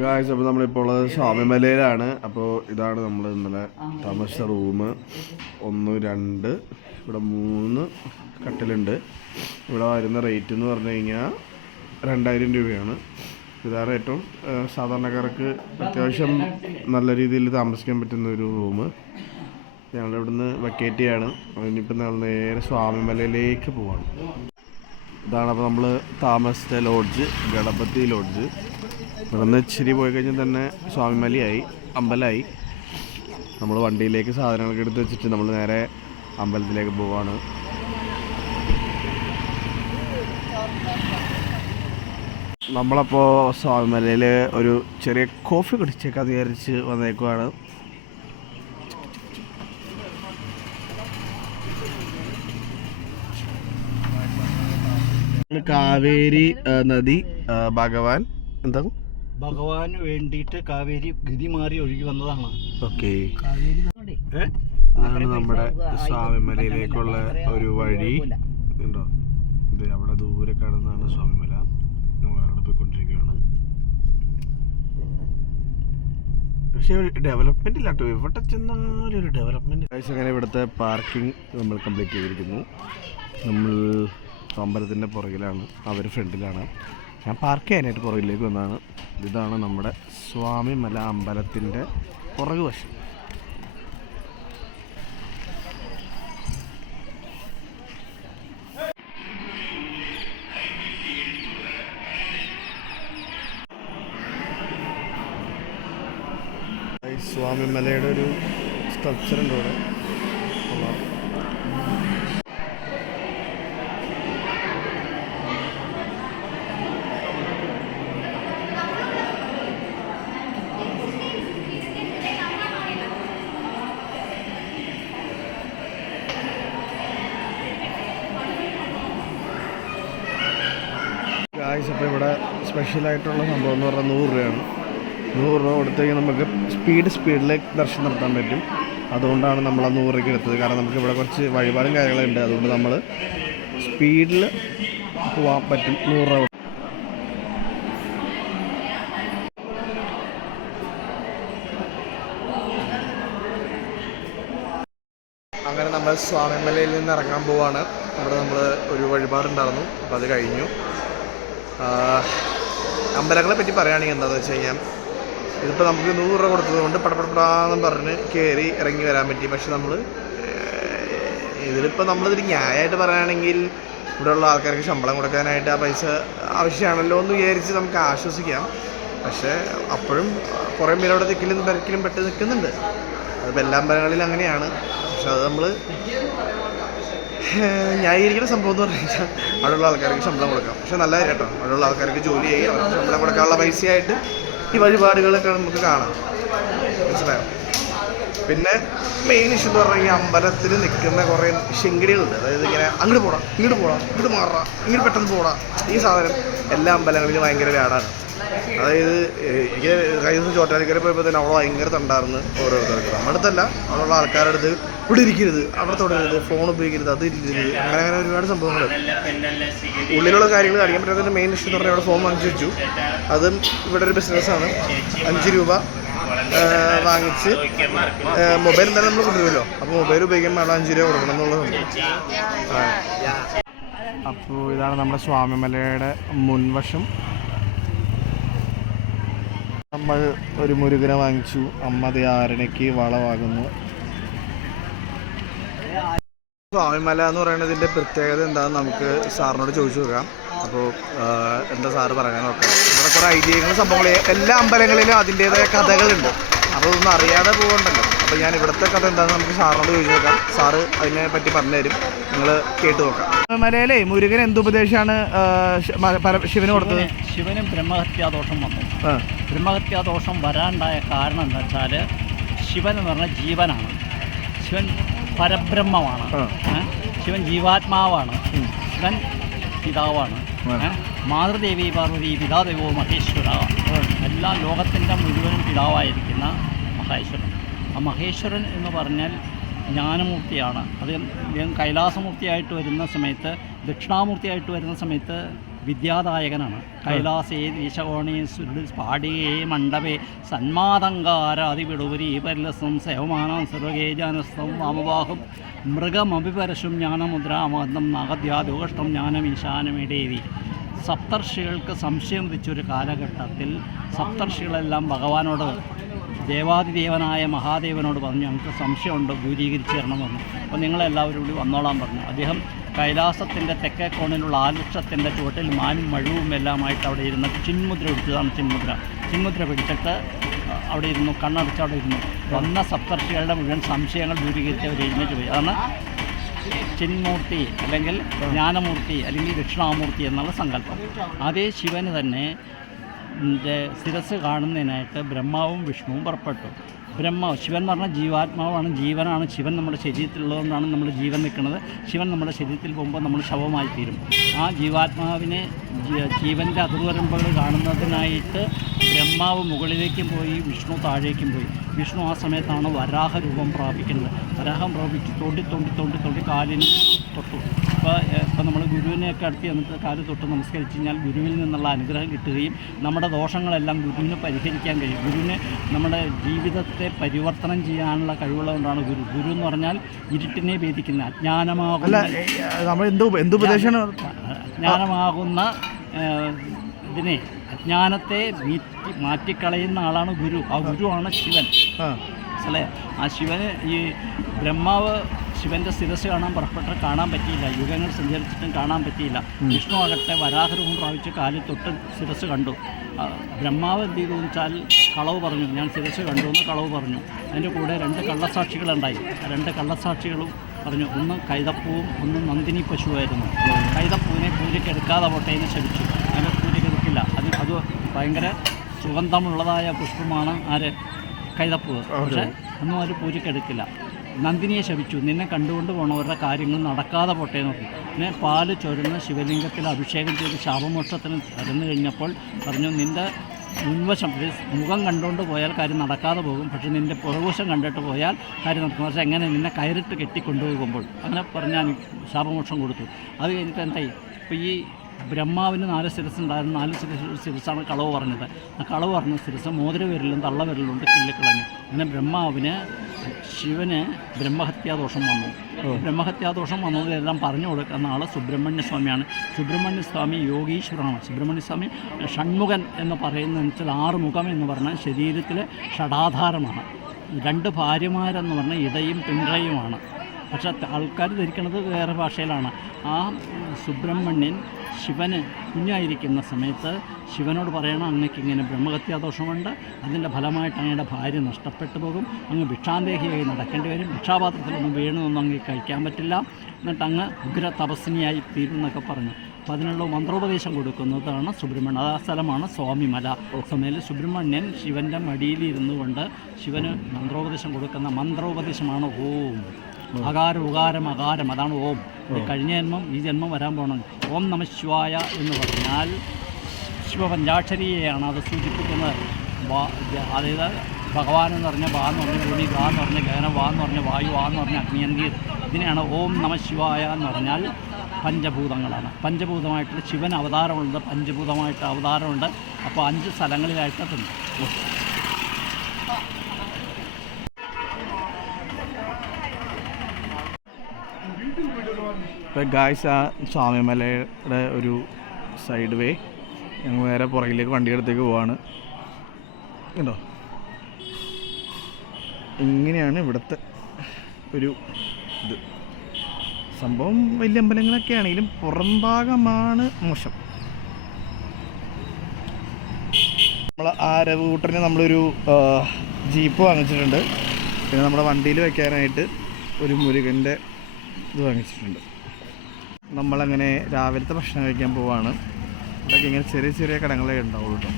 Guys, അപ്പോൾ നമ്മളിപ്പോൾ ഉള്ളത് സ്വാമിമലയിലാണ്. അപ്പോൾ ഇതാണ് നമ്മൾ ഇന്നലെ താമസിച്ച റൂം. 1, 2, ഇവിടെ 3 കട്ടിലുണ്ട്. ഇവിടെ വരുന്ന റേറ്റ് എന്ന് പറഞ്ഞു കഴിഞ്ഞാൽ 2000 രൂപയാണ്. ഇതാണ് ഏറ്റവും സാധാരണക്കാർക്ക് അത്യാവശ്യം നല്ല രീതിയിൽ താമസിക്കാൻ പറ്റുന്ന ഒരു റൂം. ഞങ്ങളിവിടുന്ന് വെക്കേറ്റ് ചെയ്യാണ്. ഇനിയിപ്പോൾ നമ്മൾ നേരെ സ്വാമിമലയിലേക്ക് പോവാണ്. ഇതാണ് അപ്പോൾ നമ്മൾ താമസിച്ച ലോഡ്ജ്, ഗണപതി ലോഡ്ജ്. ഇവിടെ നിന്ന് ഇച്ചിരി പോയി കഴിഞ്ഞാൽ തന്നെ സ്വാമിമലയായി, അമ്പലമായി. നമ്മൾ വണ്ടിയിലേക്ക് സാധനങ്ങളൊക്കെ എടുത്ത് വെച്ചിട്ട് നമ്മൾ നേരെ അമ്പലത്തിലേക്ക് പോവാണ്. നമ്മളപ്പോൾ സ്വാമിമലയിൽ ഒരു ചെറിയ കോഫി കുടിച്ചേക്കാന്ന് വിചാരിച്ച് വന്നേക്കുവാണ്. കാവേരി നദി ഭഗവാൻ ഭഗവാന് വേണ്ടിയിട്ട് കാവേരി ഗതി മാറി ഒഴുകി വന്നതാണ്. ഓക്കെ, അതാണ് നമ്മുടെ സ്വാമിമലയിലേക്കുള്ള ഒരു വഴി. ഉണ്ടോ? ഇത് അവിടെ ദൂരെ കാണുന്നതാണ് സ്വാമിമല. നമ്മൾ അവിടെ പോയിക്കൊണ്ടിരിക്കുകയാണ്. പക്ഷെ ഡെവലപ്മെന്റ് ഇല്ല കേട്ടോ, ഇവിടെ ചെന്നാലും ഒരു ഡെവലപ്മെന്റ്. അങ്ങനെ ഇവിടുത്തെ പാർക്കിംഗ് നമ്മൾ കംപ്ലീറ്റ് ചെയ്തിരിക്കുന്നു. നമ്മൾ അമ്പലത്തിൻ്റെ പുറകിലാണ്, അവർ ഫ്രണ്ടിലാണ്. ഞാൻ പാർക്ക് ചെയ്യാനായിട്ട് പുറകിലേക്ക് വന്നതാണ്. ഇതാണ് നമ്മുടെ സ്വാമിമല അമ്പലത്തിൻ്റെ പുറകു വശം. സ്വാമിമലയുടെ ഒരു സ്ട്രക്ചർ ഉണ്ട് ഇവിടെ. അപ്പോൾ ഇവിടെ സ്പെഷ്യലായിട്ടുള്ള സംഭവം എന്ന് പറഞ്ഞാൽ 100 രൂപയാണ്. 100 രൂപ കൊടുത്തു കഴിഞ്ഞാൽ നമുക്ക് സ്പീഡിലേക്ക് ദർശനം നടത്താൻ പറ്റും. അതുകൊണ്ടാണ് നമ്മൾ ആ 100 രൂപയ്ക്ക് എടുത്തത്. കാരണം നമുക്ക് ഇവിടെ കുറച്ച് വഴിപാടും കാര്യങ്ങളുണ്ട്. അതുകൊണ്ട് നമ്മൾ സ്പീഡിൽ പോകാൻ പറ്റും 100 രൂപ. അങ്ങനെ നമ്മൾ സ്വാമിമലയിൽ നിന്ന് ഇറങ്ങാൻ പോവാണ്. അവിടെ നമ്മൾ ഒരു വഴിപാടുണ്ടായിരുന്നു, അപ്പോൾ അത് കഴിഞ്ഞു. അമ്പലങ്ങളെ പറ്റി പറയുകയാണെങ്കിൽ എന്താണെന്ന് വെച്ച് കഴിഞ്ഞാൽ, ഇതിപ്പോൾ നമുക്ക് 100 രൂപ കൊടുത്തതുകൊണ്ട് പടപടാന്നും പറഞ്ഞ് കയറി ഇറങ്ങി വരാൻ പറ്റി. പക്ഷെ ഇതിലിപ്പോൾ നമ്മളിതിൽ ന്യായമായിട്ട് പറയുകയാണെങ്കിൽ ഇവിടെയുള്ള ആൾക്കാർക്ക് ശമ്പളം കൊടുക്കാനായിട്ട് ആ പൈസ ആവശ്യമാണല്ലോ എന്ന് വിചാരിച്ച് നമുക്ക് ആശ്വസിക്കാം. പക്ഷേ അപ്പോഴും കുറേ പേര് അവിടെ തിരക്കിലും പെട്ട് നിൽക്കുന്നുണ്ട്. അതിപ്പോൾ എല്ലാ അമ്പലങ്ങളിലും അങ്ങനെയാണ്. പക്ഷെ അത് നമ്മൾ ന്യായീകരിക്കുന്ന സംഭവം എന്ന് പറഞ്ഞു കഴിഞ്ഞാൽ അവിടെയുള്ള ആൾക്കാർക്ക് ശമ്പളം കൊടുക്കാം. പക്ഷെ നല്ല കാര്യം കേട്ടോ, അവിടെയുള്ള ആൾക്കാർക്ക് ജോലി ചെയ്യുക, അവർക്ക് ശമ്പളം കൊടുക്കാനുള്ള പൈസയായിട്ട് ഈ വഴിപാടുകളൊക്കെ നമുക്ക് കാണാം. മനസ്സിലായോ? പിന്നെ മെയിൻ ഇഷ്യൂ എന്ന് പറഞ്ഞു കഴിഞ്ഞാൽ അമ്പലത്തിൽ നിൽക്കുന്ന കുറേ ശിങ്കിടികളുണ്ട്. അതായത് ഇങ്ങനെ അങ്ങോട്ട് പോടാം, ഇങ്ങോട്ട് പോടാം, ഇങ്ങോട്ട് മാറാം, ഇങ്ങോട്ട് പെട്ടെന്ന് പോടാം. ഈ സാധനം എല്ലാ അമ്പലങ്ങളിലും ഭയങ്കര വ്യാടാണ്. അതായത് എനിക്ക് കഴിഞ്ഞ ദിവസം ചോറ്റാനിക്കര പോയപ്പോൾ തന്നെ അവിടെ ഭയങ്കര തണ്ടായിരുന്നു ഓരോരുത്തർക്ക്. നമ്മുടെ അടുത്തല്ല, അവിടെയുള്ള ആൾക്കാരുടെ അടുത്ത് ഇവിടെ ഇരിക്കരുത്, അവിടെ തൊടരുത്, ഫോൺ ഉപയോഗിക്കരുത്, അത് ഇരിക്കരുത്, അങ്ങനെ ഒരുപാട് സംഭവങ്ങൾ. ഉള്ളിലുള്ള കാര്യങ്ങൾ കാണിക്കാൻ പറ്റാത്തതിൻ്റെ മെയിൻ ഇഷ്യൂ എന്ന് പറഞ്ഞാൽ അവിടെ ഫോൺ വാങ്ങിച്ചു വെച്ചു. അതും ഇവിടെ ഒരു ബിസിനസ്സാണ്. 5 രൂപ വാങ്ങിച്ച് മൊബൈൽ എന്തായാലും നമ്മൾ കൊണ്ടുവരുമല്ലോ, അപ്പോൾ മൊബൈൽ ഉപയോഗിക്കുമ്പോൾ അവിടെ 5 രൂപ കൊടുക്കണം എന്നുള്ളത്. അപ്പോൾ ഇതാണ് നമ്മുടെ സ്വാമിമലയുടെ മുൻവശം. നമ്മൾ ഒരു മുരുകനെ വാങ്ങിച്ചു. അമ്മ ആരണയ്ക്ക് വളവാകുന്നു. സ്വാമിമല എന്ന് പറയുന്നതിൻ്റെ പ്രത്യേകത എന്താണെന്ന് നമുക്ക് സാറിനോട് ചോദിച്ചു നോക്കാം. അപ്പോൾ എന്താ സാറ് പറയാൻ നോക്കാം. ഇവിടെ കുറേ ഐതിഹ്യങ്ങളും സംഭവങ്ങൾ എല്ലാ അമ്പലങ്ങളിലും അതിൻ്റേതായ കഥകളുണ്ട്. അപ്പോൾ ഇതൊന്നും അറിയാതെ പോകണ്ടല്ലോ. അപ്പോൾ ഞാൻ ഇവിടുത്തെ കഥ എന്താണെന്ന് നമുക്ക് സാറിനോട് ചോദിച്ചു നോക്കാം. സാറ് അതിനെ പറ്റി പറഞ്ഞു തരും. നിങ്ങൾ കേട്ട് നോക്കാം. സ്വാമിമലയിലെ മുരുകൻ എന്തുപദേശമാണ് ശിവന് കൊടുത്തത്? ശിവന് ബ്രഹ്മഹത്യാദോഷം വന്നു. ബ്രഹ്മഹത്യാദോഷം വരാനുണ്ടായ കാരണം എന്താ വെച്ചാൽ, ശിവൻ എന്ന് പറഞ്ഞാൽ ജീവനാണ്. ശിവൻ പരബ്രഹ്മമാണ്. ശിവൻ ജീവാത്മാവാണ്. ശിവൻ പിതാവാണ്. മാതൃദേവി പാർവതി പിതാദേവോ മഹേശ്വര. എല്ലാ ലോകത്തിൻ്റെ മുഴുവനും പിതാവായിരിക്കുന്ന മഹേശ്വരൻ. ആ മഹേശ്വരൻ എന്ന് പറഞ്ഞാൽ ജ്ഞാനമൂർത്തിയാണ്. അദ്ദേഹം കൈലാസമൂർത്തിയായിട്ട് വരുന്ന സമയത്ത്, ദക്ഷിണാമൂർത്തിയായിട്ട് വരുന്ന സമയത്ത് വിദ്യാദായകനാണ്. കൈലാസേ ഈശകോണേ പാടിയേ മണ്ഡപേ സന്മാതങ്കാരാതിവിടുപരി പരിലസം സേവമാനം സർവകേജാനസ്ഥം വാമവാഹം മൃഗമഭിപരശും ജ്ഞാനമുദ്രാമന്ദം നാഗദ്യാദുകഷ്ടം ജ്ഞാനമീശാനമിടേവി. സപ്തർഷികൾക്ക് സംശയം ഉദിച്ചൊരു കാലഘട്ടത്തിൽ സപ്തർഷികളെല്ലാം ഭഗവാനോട്, ദേവാദിദേവനായ മഹാദേവനോട് പറഞ്ഞു, ഞങ്ങൾക്ക് സംശയമുണ്ട്, ദൂരീകരിച്ച് തരണമെന്ന്. അപ്പോൾ നിങ്ങളെല്ലാവരും കൂടി വന്നോളാൻ പറഞ്ഞു. അദ്ദേഹം കൈലാസത്തിൻ്റെ തെക്കേ കോണിലുള്ള ആലക്ഷത്തിൻ്റെ ചുവട്ടിൽ മാനും മഴുവും എല്ലാമായിട്ട് അവിടെ ഇരുന്ന് ചിന്മുദ്ര പിടിച്ചതാണ്. ചിന്മുദ്ര പിടിച്ചിട്ട് അവിടെ ഇരുന്നു, കണ്ണടച്ച് അവിടെ ഇരുന്നു. വന്ന സപ്തർഷികളുടെ മുഴുവൻ സംശയങ്ങൾ ദൂരീകരിച്ച് അവർ എഴുന്നേറ്റ് പോയി. അതാണ് ചിന്മൂർത്തി അല്ലെങ്കിൽ ജ്ഞാനമൂർത്തി അല്ലെങ്കിൽ ദക്ഷിണാമൂർത്തി എന്നുള്ള സങ്കല്പം. അതേ ശിവന് തന്നെ ശിരസ് കാണുന്നതിനായിട്ട് ബ്രഹ്മാവും വിഷ്ണുവും പുറപ്പെട്ടു. ശിവൻ എന്ന് പറഞ്ഞാൽ ജീവാത്മാവാണ്, ജീവനാണ്. ശിവൻ നമ്മുടെ ശരീരത്തിലുള്ളതുകൊണ്ടാണ് നമ്മുടെ ജീവൻ നിൽക്കുന്നത്. ശിവൻ നമ്മുടെ ശരീരത്തിൽ പോകുമ്പോൾ നമ്മൾ ശവമായി തീരും. ആ ജീവാത്മാവിനെ ജീവൻ്റെ അതിർവരമ്പുകൾ കാണുന്നതിനായിട്ട് ബ്രഹ്മാവ് മുകളിലേക്കും പോയി, വിഷ്ണു താഴേക്കും പോയി. വിഷ്ണു ആ സമയത്താണ് വരാഹ രൂപം പ്രാപിക്കുന്നത്. വരാഹം പ്രാപിച്ച് തോണ്ടി കാലിന് തൊട്ടു. ഇപ്പോൾ നമ്മൾ ഗുരുവിനെയൊക്കെ അടുത്ത് ചെന്നിട്ട് കാല് തൊട്ട് നമസ്കരിച്ച് കഴിഞ്ഞാൽ ഗുരുവിൽ നിന്നുള്ള അനുഗ്രഹം കിട്ടുകയും നമ്മുടെ ദോഷങ്ങളെല്ലാം ഗുരുവിന് പരിഹരിക്കാൻ കഴിയും. ഗുരുവിന് നമ്മുടെ ജീവിതത്തെ പരിവർത്തനം ചെയ്യാനുള്ള കഴിവുള്ളതുകൊണ്ടാണ് ഗുരു എന്ന് പറഞ്ഞാൽ ഇരുട്ടിനെ ഭേദിക്കുന്ന അജ്ഞാനമാകുന്ന ഇതിനെ അജ്ഞാനത്തെ മാറ്റിക്കളയുന്ന ആളാണ് ഗുരു. ആ ഗുരുവാണ് ശിവൻ അല്ലേ. ആ ശിവന് ഈ ബ്രഹ്മാവ് ശിവൻ്റെ ശിരസ് കാണാൻ പറ്റിയില്ല. യുഗങ്ങൾ സഞ്ചരിച്ചിട്ടും കാണാൻ പറ്റിയില്ല. വിഷ്ണു ആകട്ടെ വരാഹരൂപം പ്രാപിച്ച് കാലിൽ തൊട്ട് ശിരസ് കണ്ടു. ബ്രഹ്മാവ് എന്ത് ചെയ്തു വെച്ചാൽ കളവ് പറഞ്ഞു, ഞാൻ ശിരസ് കണ്ടു എന്ന് കളവ് പറഞ്ഞു. അതിൻ്റെ കൂടെ 2 കള്ളസാക്ഷികളുണ്ടായി. 2 കള്ളസാക്ഷികളും പറഞ്ഞു, ഒന്ന് കൈതപ്പൂവും ഒന്ന് നന്ദിനി പശുവായിരുന്നു. കൈതപ്പൂവിനെ പൂജയ്ക്കെടുക്കാതെ പൊട്ടേനെ ശപിച്ചു. അതിനെ പൂജയ്ക്കെടുക്കില്ല. അത് ഭയങ്കര സുഗന്ധമുള്ളതായ പുഷ്പമാണ് ആര്, കൈതപ്പൂവ്. പക്ഷേ ഒന്നും അവർ പൂജയ്ക്കെടുക്കില്ല. നന്ദിനിയെ ശപിച്ചു, നിന്നെ കണ്ടുകൊണ്ട് പോകണവരുടെ കാര്യങ്ങൾ നടക്കാതെ പോട്ടെ നോക്കി. പിന്നെ പാല് ചൊരുന്ന് ശിവലിംഗത്തിൽ അഭിഷേകം ചെയ്ത് ശാപമോക്ഷത്തിന് തരുന്നു കഴിഞ്ഞപ്പോൾ പറഞ്ഞു, നിൻ്റെ മുൻവശം മുഖം കണ്ടുകൊണ്ട് പോയാൽ കാര്യം നടക്കാതെ പോകും, പക്ഷേ നിൻ്റെ പുറകുവശം കണ്ടിട്ട് പോയാൽ കാര്യം നടക്കും. പക്ഷേ എങ്ങനെ നിന്നെ കയറിട്ട് കെട്ടിക്കൊണ്ടുപോകുമ്പോൾ അങ്ങനെ പറഞ്ഞാൽ ശാപമോക്ഷം കൊടുത്തു. അത് കഴിഞ്ഞിട്ട് എന്തായി, ഇപ്പോൾ ഈ ബ്രഹ്മാവിന് 4 ശിരസ്സുണ്ടായിരുന്നു. 4 ശിരസ്സാണ് കളവ് പറഞ്ഞത്. ആ കളവ് പറഞ്ഞ ശിരസ് മോതിരവിരലും തള്ളവിരലുണ്ട് കിള്ളിക്കളഞ്ഞു. അങ്ങനെ ശിവന് ബ്രഹ്മഹത്യാദോഷം വന്നു. ബ്രഹ്മഹത്യാദോഷം വന്നതിലെല്ലാം പറഞ്ഞു കൊടുക്കുന്ന ആൾ സുബ്രഹ്മണ്യസ്വാമിയാണ്. സുബ്രഹ്മണ്യസ്വാമി യോഗീശ്വരനാണ്. സുബ്രഹ്മണ്യസ്വാമി ഷൺമുഖൻ എന്ന് പറയുന്നതെന്ന് വെച്ചാൽ 6 മുഖം എന്ന് പറഞ്ഞാൽ ശരീരത്തിലെ ഷഡാധാരമാണ്. 2 ഭാര്യമാരെന്ന് പറഞ്ഞാൽ ഇടയും പിണ്ടയുമാണ്. പക്ഷെ ആൾക്കാർ ധരിക്കുന്നത് വേറെ ഭാഷയിലാണ്. ആ സുബ്രഹ്മണ്യൻ ശിവന് കുഞ്ഞായിരിക്കുന്ന സമയത്ത് ശിവനോട് പറയണം, അങ്ങക്ക് ഇങ്ങനെ ബ്രഹ്മഹത്യാദോഷമുണ്ട്, അതിൻ്റെ ഫലമായിട്ട് അങ്ങയുടെ ഭാര്യ നഷ്ടപ്പെട്ടു പോകും, അങ്ങ് ഭിക്ഷാന്തേഹിയായി നടക്കേണ്ടി വരും, ഭിക്ഷാപാത്രത്തിലൊന്നും വീണതൊന്നും അങ്ങ് കഴിക്കാൻ പറ്റില്ല, എന്നിട്ട് അങ്ങ് ഉഗ്ര തപസ്വിനിയായി തീരും എന്നൊക്കെ പറഞ്ഞു. അപ്പോൾ അതിനുള്ള മന്ത്രോപദേശം കൊടുക്കുന്നതാണ് സുബ്രഹ്മണ്യൻ. ആ സ്ഥലമാണ് സ്വാമിമല. സമയത്ത് സുബ്രഹ്മണ്യൻ ശിവൻ്റെ മടിയിലിരുന്നു കൊണ്ട് ശിവന് മന്ത്രോപദേശം കൊടുക്കുന്ന മന്ത്രോപദേശമാണ് ഓം. അകാരം ഉകാരം അകാരം, അതാണ് ഓം. കഴിഞ്ഞ ജന്മം ഈ ജന്മം വരാൻ പോകണം. ഓം നമഃശിവായ എന്ന് പറഞ്ഞാൽ ശിവപഞ്ചാക്ഷരിയെയാണ് അത് സൂചിപ്പിക്കുന്നത്. അതായത് ഭഗവാൻ എന്ന് പറഞ്ഞ ബാ എന്ന് പറഞ്ഞ ഭൂമി, ഗാ എന്ന് പറഞ്ഞ ഗഹന, വാ എന്ന് പറഞ്ഞ വായു, ആ എന്ന് പറഞ്ഞ അഗ്നിയന്തീർ. ഇതിനെയാണ് ഓം നമഃശിവായ എന്ന് പറഞ്ഞാൽ പഞ്ചഭൂതങ്ങളാണ്. പഞ്ചഭൂതമായിട്ടുള്ള ശിവൻ അവതാരമുണ്ട്, പഞ്ചഭൂതമായിട്ട് അവതാരമുണ്ട്. അപ്പോൾ 5 സ്ഥലങ്ങളിലായിട്ടുണ്ട്. ഇപ്പോൾ ഗായ്സ്, ആ സ്വാമിമലയുടെ ഒരു സൈഡ് വേ ഞങ്ങൾ നേരെ പുറകിലേക്ക് വണ്ടിയെടുത്തേക്ക് പോവാണ്. കേട്ടോ, ഇങ്ങനെയാണ് ഇവിടുത്തെ ഒരു ഇത്. സംഭവം വലിയ അമ്പലങ്ങളൊക്കെ ആണെങ്കിലും പുറം ഭാഗമാണ് മോശം. നമ്മൾ ആ രവൂട്ടറിന് നമ്മളൊരു ജീപ്പ് വാങ്ങിച്ചിട്ടുണ്ട്. പിന്നെ നമ്മുടെ വണ്ടിയിൽ വയ്ക്കാനായിട്ട് ഒരു മുരുകൻ്റെ ഇത് വാങ്ങിച്ചിട്ടുണ്ട്. നമ്മളങ്ങനെ രാവിലത്തെ ഭക്ഷണം കഴിക്കാൻ പോവാണ്. ഇതൊക്കെ ഇങ്ങനെ ചെറിയ ചെറിയ കടകളേ ഉണ്ടാവുള്ളൂ കേട്ടോ.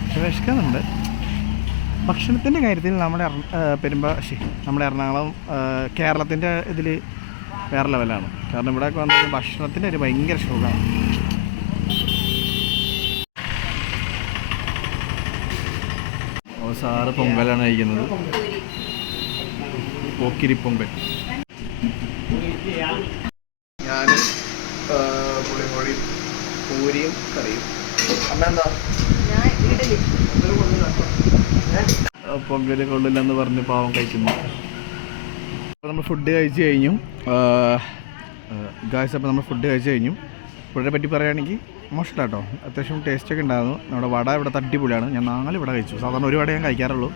പക്ഷെ വിശക്കുന്നുണ്ട്. ഭക്ഷണത്തിൻ്റെ കാര്യത്തിൽ നമ്മുടെ എറണാകുളം കേരളത്തിൻ്റെ ഇതിൽ വേറെ ലെവലാണ്. കാരണം ഇവിടെ വന്നു കഴിഞ്ഞാൽ ഭക്ഷണത്തിൻ്റെ ഒരു ഭയങ്കര ഷോക്കാണ്. സാറ് പൊങ്കലാണ് കഴിക്കുന്നത്, പോക്കിരി പൊങ്കൽ. ഞാൻ പുളിമൊഴി പൂരിയും കറിയും. അമ്മ എന്താ പൊങ്കൽ കൊള്ളില്ലെന്ന് പറഞ്ഞ് പാവം കഴിക്കുന്നു. അപ്പോൾ നമ്മൾ ഫുഡ് കഴിച്ച് കഴിഞ്ഞു ഗായ്സ്. അപ്പോൾ നമ്മൾ ഫുഡ് കഴിച്ച് കഴിഞ്ഞു. ഫുഡിനെ പറ്റി പറയുകയാണെങ്കിൽ മോശമില്ല കേട്ടോ, അത്യാവശ്യം ടേസ്റ്റൊക്കെ ഉണ്ടായിരുന്നു. നമ്മുടെ വട ഇവിടെ അടിപൊളിയാണ്. ഞാൻ 4 വട കഴിച്ചു. സാധാരണ ഒരു വട ഞാൻ കഴിക്കാറുള്ളൂ,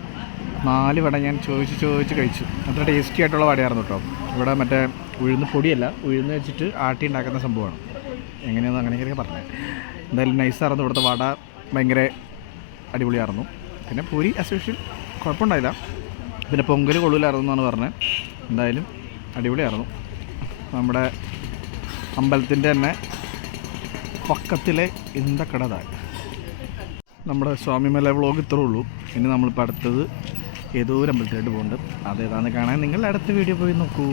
4 വട ഞാൻ ചോദിച്ച് കഴിച്ചു. അത്ര ടേസ്റ്റി ആയിട്ടുള്ള വടയായിരുന്നു കേട്ടോ. ഇവിടെ മറ്റേ ഉഴുന്ന് പൊടിയല്ല, ഉഴുന്ന് വെച്ചിട്ട് ആട്ടി ഉണ്ടാക്കുന്ന സംഭവമാണ്. എങ്ങനെയാണെന്ന് അങ്ങനെയൊക്കെ പറഞ്ഞത്. എന്തായാലും നൈസായിരുന്നു. ഇവിടുത്തെ വട ഭയങ്കര അടിപൊളിയായിരുന്നു. പിന്നെ പൂരി ആസ് യൂഷ്വൽ കുഴപ്പമുണ്ടായില്ല. പിന്നെ പൊങ്കൽ കൊള്ളില്ലായിരുന്നു എന്നാണ് പറഞ്ഞത്. എന്തായാലും അടിപൊളിയായിരുന്നു. നമ്മുടെ അമ്പലത്തിൻ്റെ തന്നെ പക്കത്തിലെ ഇന്ദക്കടതായി. നമ്മുടെ സ്വാമിമല വ്ളോഗ് ഇത്രേ ഉള്ളൂ. ഇനി നമ്മളിപ്പോൾ അടുത്തത് ഏതോ ഒരു അമ്പലത്തിലായിട്ട് പോകുന്നുണ്ട്. അതേതാണെന്ന് കാണാൻ നിങ്ങൾ അടുത്ത വീഡിയോ പോയി നോക്കൂ.